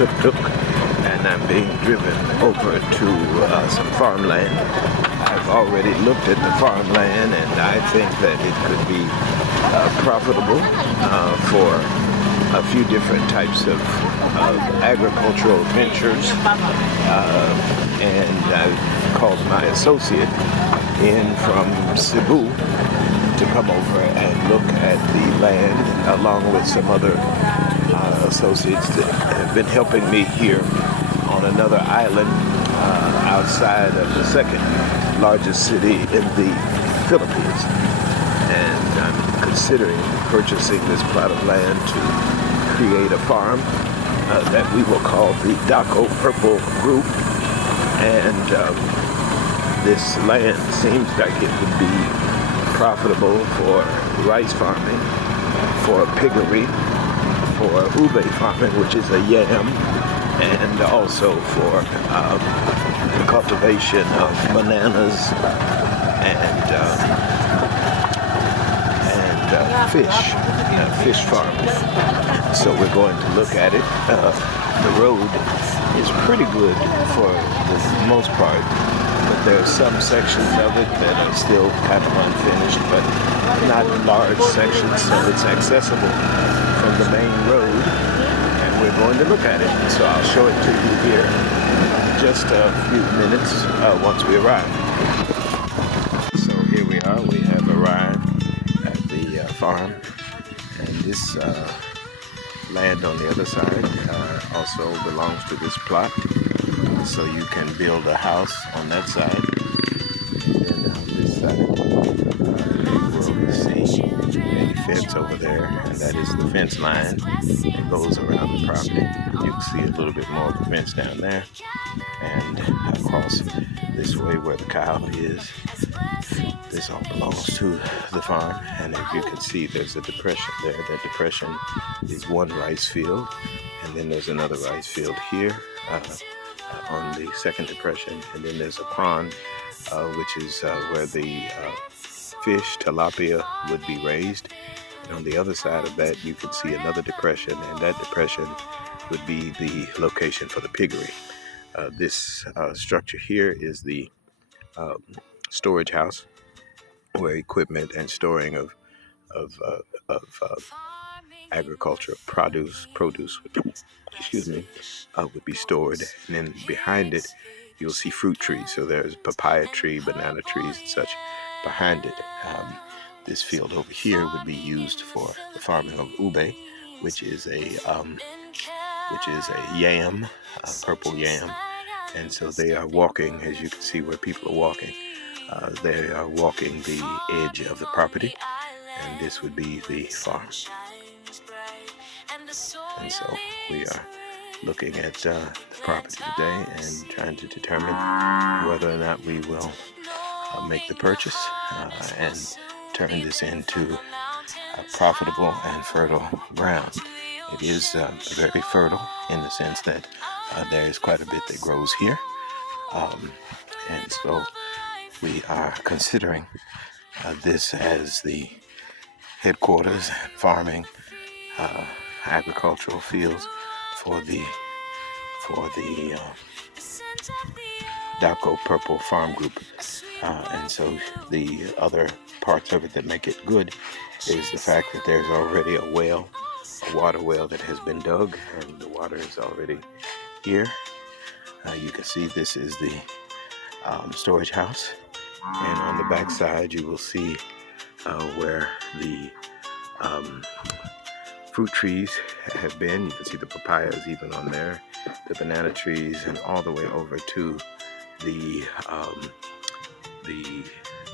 tuk-tuk, and I'm being driven over to some farmland. I've already looked at the farmland, and I think that it could be profitable for a few different types of agricultural ventures. And I've called my associate in from Cebu to come over and look at the land, along with some other associates that have been helping me here on another island outside of the second largest city in the Philippines. And I'm considering purchasing this plot of land to create a farm that we will call the Daco Purple Group. And this land seems like it would be profitable for rice farming, for piggery, for ube farming, which is a yam, and also for the cultivation of bananas and fish farming. So we're going to look at it. The road is pretty good for the most part, but there are some sections of it that are still kind of unfinished, but not large sections, so it's accessible from the main road, and we're going to look at it. So I'll show it to you here in just a few minutes once we arrive. So here we are. We have arrived at the farm, and this land on the other side also belongs to this plot, so you can build a house on that side. And then on this side you will see a fence over there, and that is the fence line that goes around the property. You can see a little bit more of the fence down there, and across this way where the cow is, this all belongs to the farm. And as you can see, there's a depression there. That depression is one rice field, and then there's another rice field here on the second depression, and then there's a pond which is where the fish, tilapia, would be raised. And on the other side of that you can see another depression, and that depression would be the location for the piggery. This structure here is the storage house, where equipment and storing of agricultural produce would be stored. And then behind it you'll see fruit trees. So there's papaya tree, banana trees, and such behind it. This field over here would be used for the farming of ube, which is a yam, a purple yam. And so they are walking, as you can see where people are walking. They are walking the edge of the property, and this would be the farm. And so we are looking at the property today and trying to determine whether or not we will make the purchase and turn this into a profitable and fertile ground. It is very fertile in the sense that there is quite a bit that grows here, and so we are considering this as the headquarters and farming agricultural fields for the Daco Purple Farm Group. And so the other parts of it that make it good is the fact that there's already a well, a water well that has been dug, and the water is already here. You can see this is the storage house, and on the back side you will see where the fruit trees have been. You can see the papayas even on there, the banana trees, and all the way over to the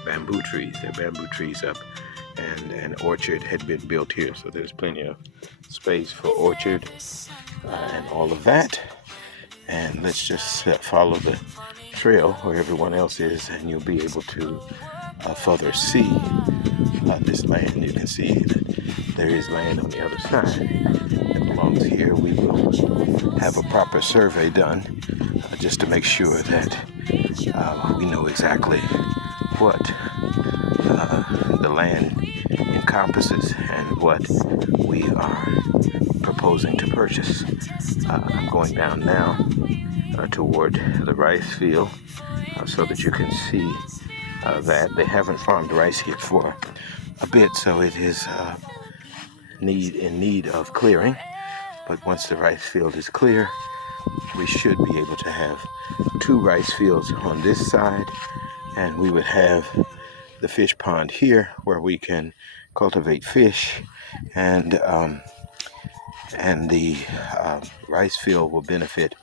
bamboo trees. There are bamboo trees up, and an orchard had been built here, so there's plenty of space for orchard and all of that. And let's just follow the trail where everyone else is, and you'll be able to further see this land. You can see that there is land on the other side that belongs here. We will have a proper survey done just to make sure that we know exactly what the land encompasses and what we are proposing to purchase. I'm going down now toward the rice field so that you can see that they haven't farmed rice here for a bit, so it is in need of clearing. But once the rice field is clear, we should be able to have 2 rice fields on this side, and we would have the fish pond here where we can cultivate fish, and the rice field will benefit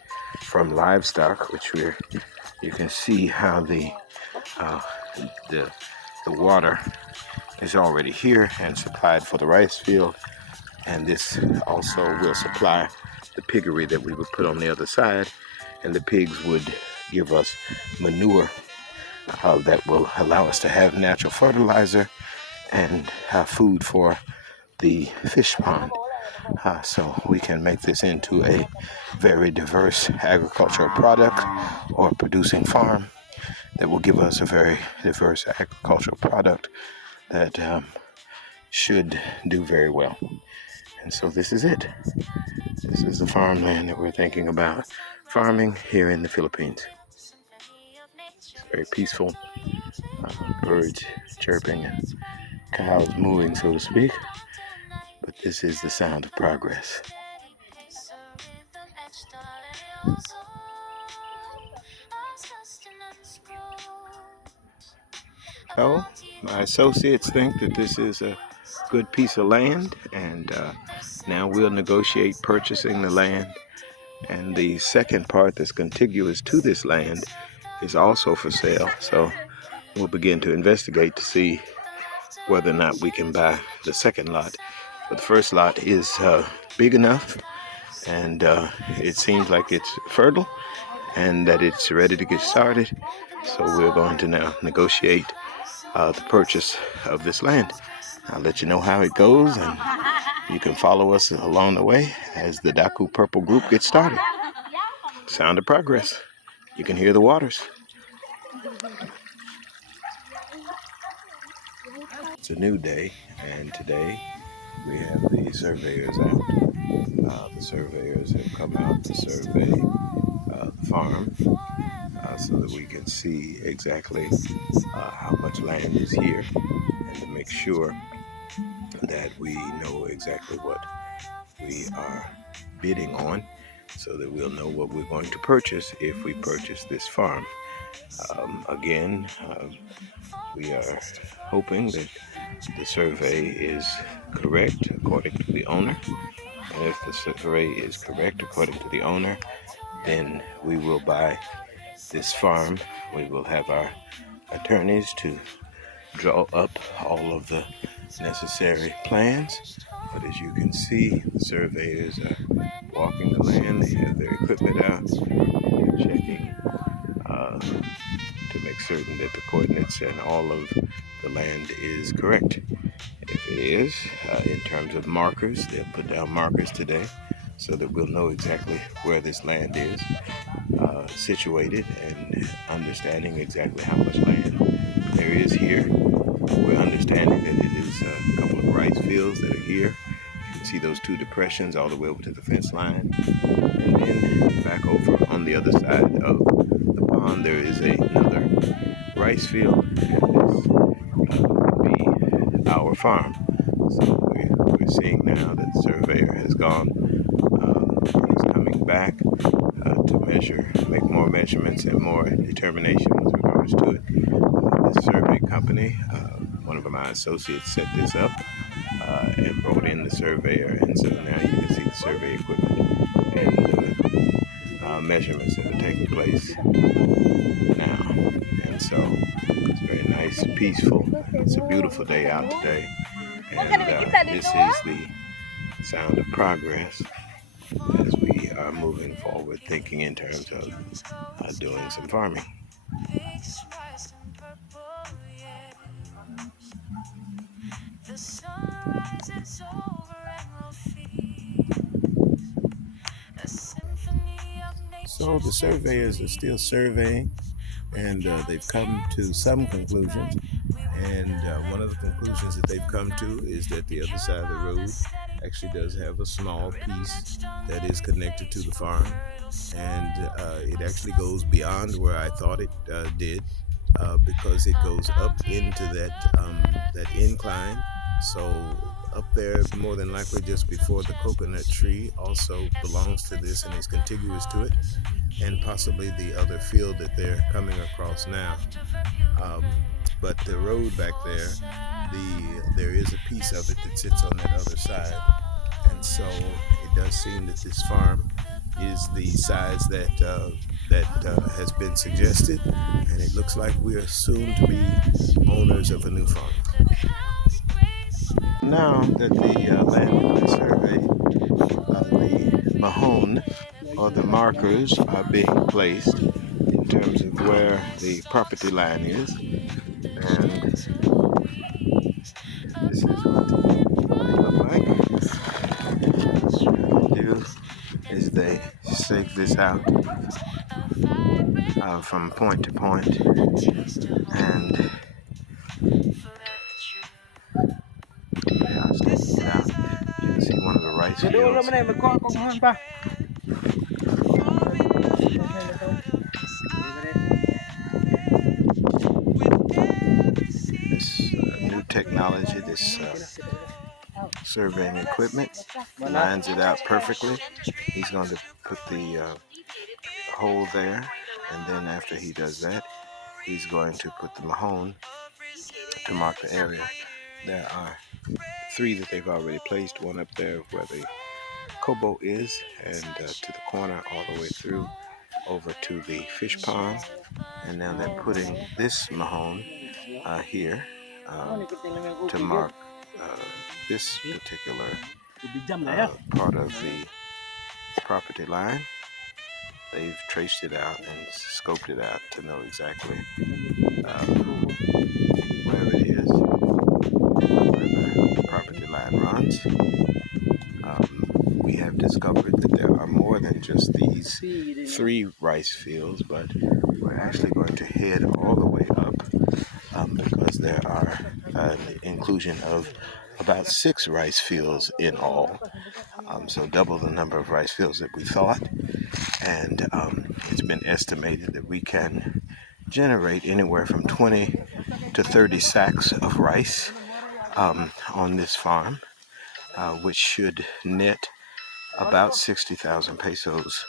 from livestock, which you can see how the water is already here and supplied for the rice field, and this also will supply the piggery that we would put on the other side, and the pigs would give us manure that will allow us to have natural fertilizer and food for the fish pond. So we can make this into a very diverse agricultural product or producing farm that will give us a very diverse agricultural product that should do very well. And so this is it. This is the farmland that we're thinking about farming here in the Philippines. It's very peaceful, birds chirping and cows moving, so to speak. But this is the sound of progress. So, my associates think that this is a good piece of land, and now we'll negotiate purchasing the land. And the second part that's contiguous to this land is also for sale. So we'll begin to investigate to see whether or not we can buy the second lot. But the first lot is big enough, and it seems like it's fertile and that it's ready to get started. So we're going to now negotiate the purchase of this land. I'll let you know how it goes, and you can follow us along the way as the Daku Purple group gets started. Sound of progress. You can hear the waters. It's a new day, and today we have the surveyors out. The surveyors have come out to survey the farm so that we can see exactly how much land is here, and to make sure that we know exactly what we are bidding on, so that we'll know what we're going to purchase if we purchase this farm. Again, we are hoping that the survey is correct according to the owner. And if the survey is correct according to the owner, then we will buy this farm. We will have our attorneys to draw up all of the necessary plans. But as you can see, the surveyors are walking the land. They have their equipment out. They're checking to make certain that the coordinates and all of the land is correct. If it is, in terms of markers, they'll put down markers today so that we'll know exactly where this land is situated, and understanding exactly how much land there is here. We're understanding that it is a couple of rice fields that are here. You can see those 2 depressions all the way over to the fence line. And then back over on the other side of the pond, there is another rice field, and this will be our farm. So we're seeing now that the surveyor has gone and is coming back to measure, make more measurements and more determination with regards to it. This survey company, one of my associates set this up and brought in the surveyor, and so now you can see the survey equipment and the measurements that are taking place now. And so it's very nice, peaceful. It's a beautiful day out today, and this is the sound of progress as we are moving forward, thinking in terms of doing some farming. So the surveyors are still surveying, and they've come to some conclusions. And one of the conclusions that they've come to is that the other side of the road actually does have a small piece that is connected to the farm, and it actually goes beyond where I thought it did, because it goes up into that incline. So up there, more than likely just before the coconut tree, also belongs to this and is contiguous to it, and possibly the other field that they're coming across now. Um, but the road back there, there is a piece of it that sits on that other side, and so it does seem that this farm is the size that has been suggested, and it looks like we are soon to be owners of a new farm. Now that the land has been surveyed, the Mahone or the markers are being placed in terms of where the property line is, and this is what they look like. What they do is they stake this out from point to point, and I'll stake it out. You can see one of the rice fields. This new technology, this surveying equipment, lines it out perfectly. He's going to put the hole there, and then after he does that, he's going to put the Mahone to mark the area. There are 3 that they've already placed, one up there where the Kobo is, and to the corner all the way through over to the fish pond, and now they're putting this Mahone here to mark this particular part of the property line. They've traced it out and scoped it out to know exactly where it is, where the property line runs. We have discovered that there are more than just these 3 rice fields, but we're actually going to head all the way up, because there are an inclusion of about 6 rice fields in all, so double the number of rice fields that we thought, and it's been estimated that we can generate anywhere from 20 to 30 sacks of rice on this farm, which should net about 60,000 pesos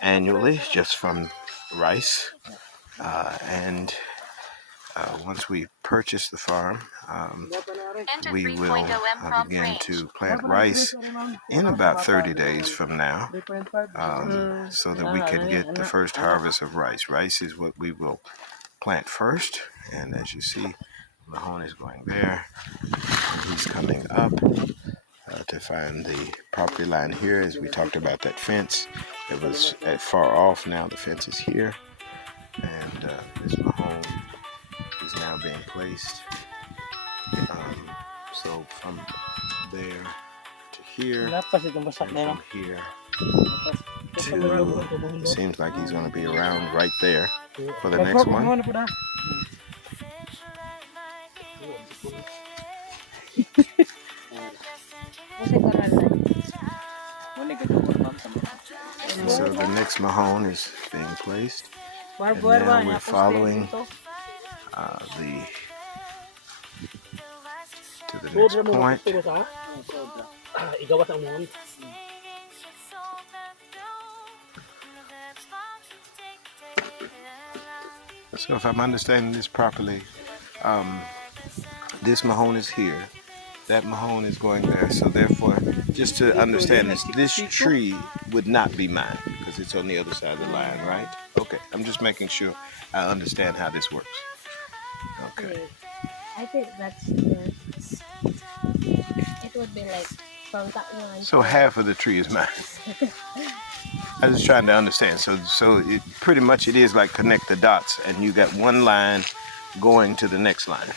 annually just from rice. And once we purchase the farm, we will begin to plant rice in about 30 days from now, so that we can get the first harvest of rice. Rice is what we will plant first, and as you see, Mahone is going there, and he's coming up to find the property line here. As we talked about that fence that was at far off, now the fence is here, and this Mahone is now being placed. So from there to here, and from here to, it seems like he's going to be around right there for the next one. So the next Mahone is being placed, and now we're following to the next point. So if I'm understanding this properly, this Mahone is here, that Mahone is going there, so therefore, just to understand this tree would not be mine because it's on the other side of the line, right? Okay, I'm just making sure I understand how this works. Okay. I think that's it would be like from that one. So half of the tree is mine. I was just trying to understand. So it pretty much it is like connect the dots, and you got one line going to the next line.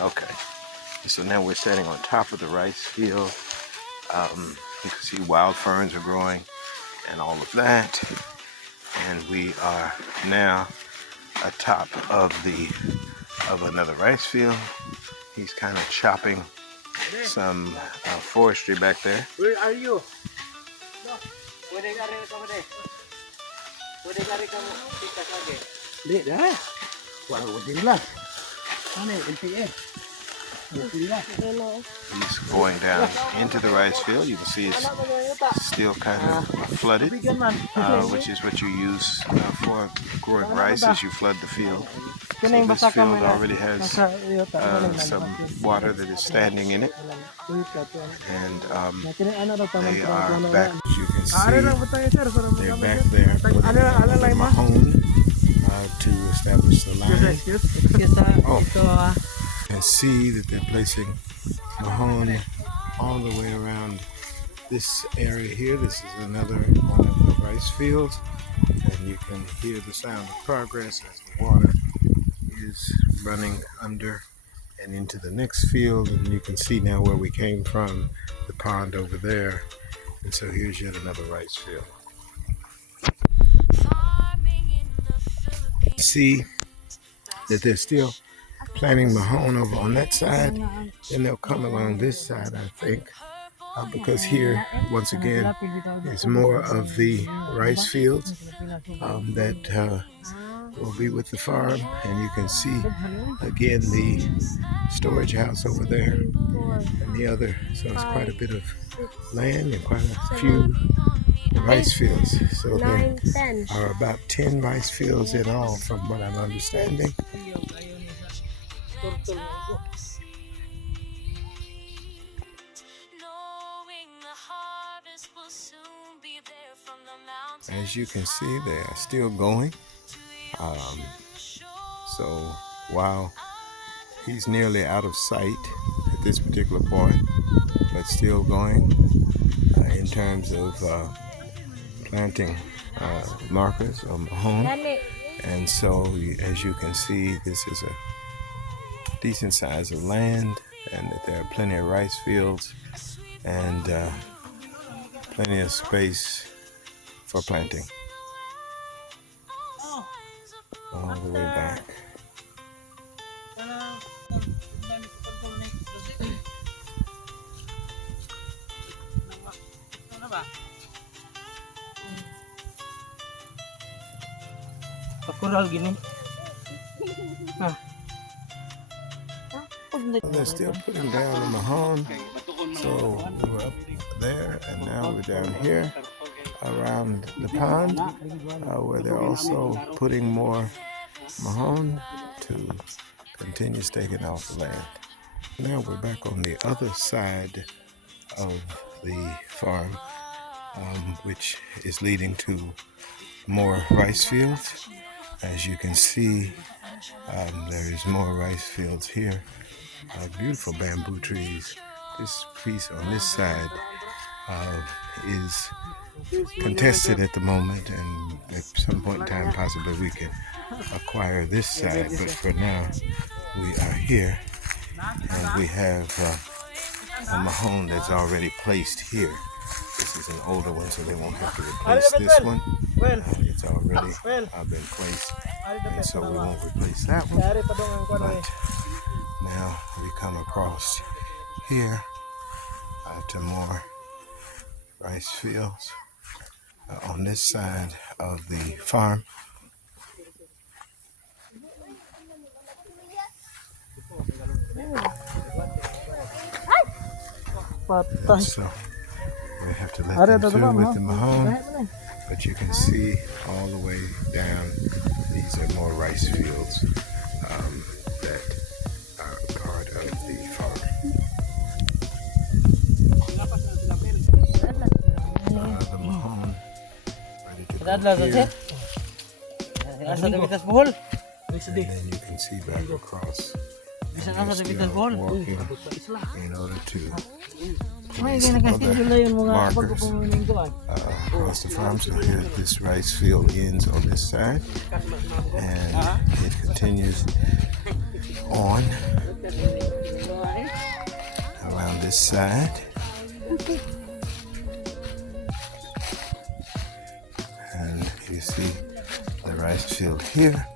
Okay. So now we're standing on top of the rice field. You can see wild ferns are growing and all of that. And we are now atop of the of another rice field. He's kind of chopping some forestry back there. Where are you? Di dah. Wah, din lah. Ano, LPR. Don't know. He's going down into the rice field. You can see it's still kind of flooded, which is what you use for growing rice. As you flood the field. So this field already has some water that is standing in it, and they are back. As you can see, they're back there putting the mahone to establish the line. Oh, you can see that they're placing mahone all the way around this area here. This is another one of the rice fields, and you can hear the sound of progress as the water is running under and into the next field. And you can see now where we came from, the pond over there. And so here's yet another rice field. See that they're still planting mahone over on that side, and they'll come along this side, I think, because here, once again, is more of the rice fields that will be with the farm. And you can see again the storage house over there and the other. So it's quite a bit of land and quite a few rice fields. So there are about 10 rice fields in all, from what I'm understanding. As you can see, they are still going. So while he's nearly out of sight at this particular point, but still going in terms of planting markers or mahone. And so as you can see, this is a decent size of land, and that there are plenty of rice fields and plenty of space for planting all the way back. They're still putting down the mahone. So we're up there, and now we're down here around the pond, where they're also putting more mahone to continue staking off the land. Now we're back on the other side of the farm, which is leading to more rice fields. As you can see, there is more rice fields here. Beautiful bamboo trees. This piece on this side is contested at the moment, and at some point in time possibly we can acquire this side, but for now we are here, and we have a mahone that's already placed here. This is an older one, so they won't have to replace this one. It's already been placed, and so we won't replace that one. But now we come across here to more rice fields on this side of the farm. So we have to let them through with the mahone, but you can see all the way down, these are more rice fields that are part of the farm. The mahone ready to go here. And then you can see back across. And they're still walking in order to place other markers across the farm. So here this rice field ends on this side, and it continues on around this side. And you see the rice field here.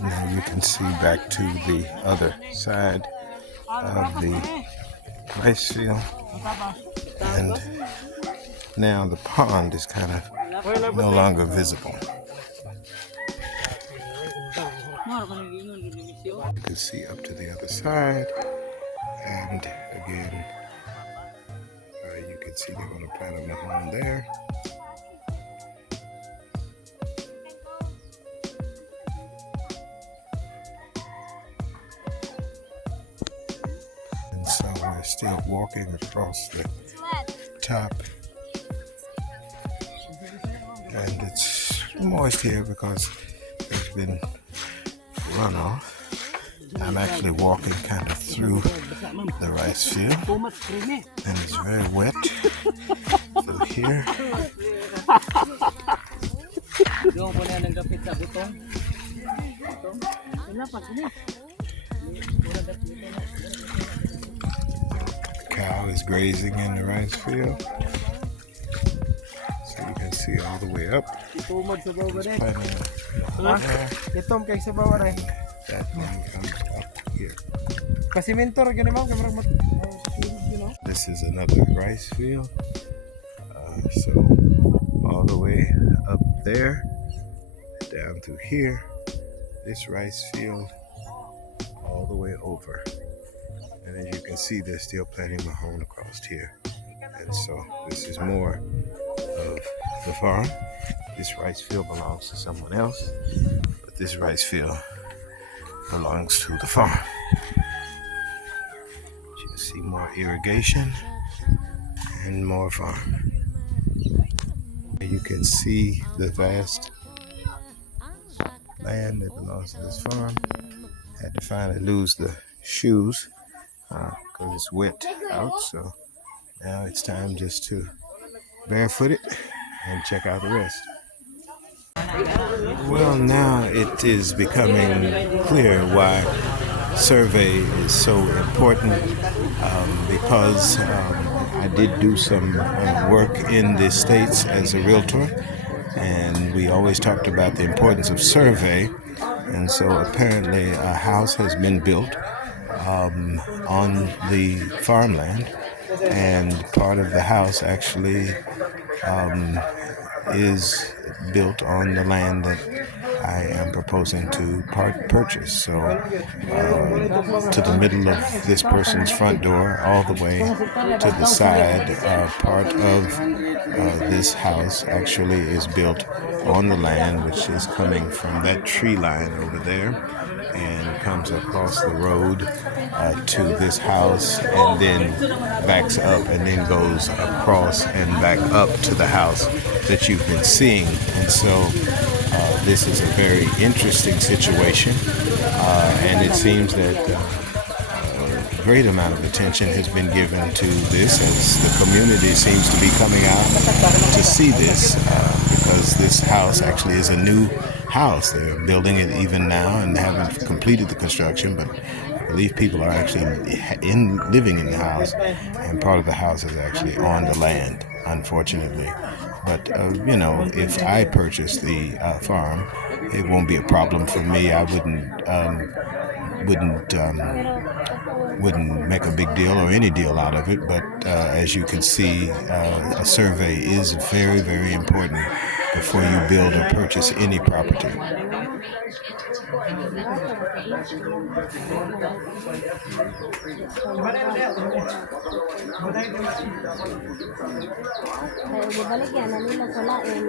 Now you can see back to the other side of the rice field, and now the pond is kind of no longer visible. You can see up to the other side, and again, you can see they're going to plant a home there. And so we're still walking across the top, and it's moist here because there's been runoff. I'm actually walking kind of through the rice field, and it's very wet through here. The cow is grazing in the rice field, so you can see all the way up. That one comes up here. This is another rice field. So all the way up there, down through here, this rice field, all the way over. And as you can see, they're still planting mahone across here. And so this is more of the farm. This rice field belongs to someone else, but this rice field belongs to the farm. You can see more irrigation and more farm. You can see the vast land that belongs to this farm. Had to finally lose the shoes because it's wet out, so now it's time just to barefoot it and check out the rest. Well, now it is becoming clear why survey is so important, because I did do some work in the States as a realtor, and we always talked about the importance of survey. And so apparently a house has been built on the farmland, and part of the house actually is built on the land that I am proposing to purchase. So to the middle of this person's front door, all the way to the side, part of this house actually is built on the land, which is coming from that tree line over there and comes across the road to this house, and then backs up and then goes across and back up to the house that you've been seeing. And so this is a very interesting situation, and it seems that a great amount of attention has been given to this, as the community seems to be coming out to see this, because this house actually is a new house. They're building it even now and haven't completed the construction, but I believe people are actually living in the house, and part of the house is actually on the land, unfortunately. But if I purchase the farm, it won't be a problem for me. I wouldn't make a big deal or any deal out of it. But as you can see, a survey is very, very important before you build or purchase any property. Balik yan, nalila sa lain.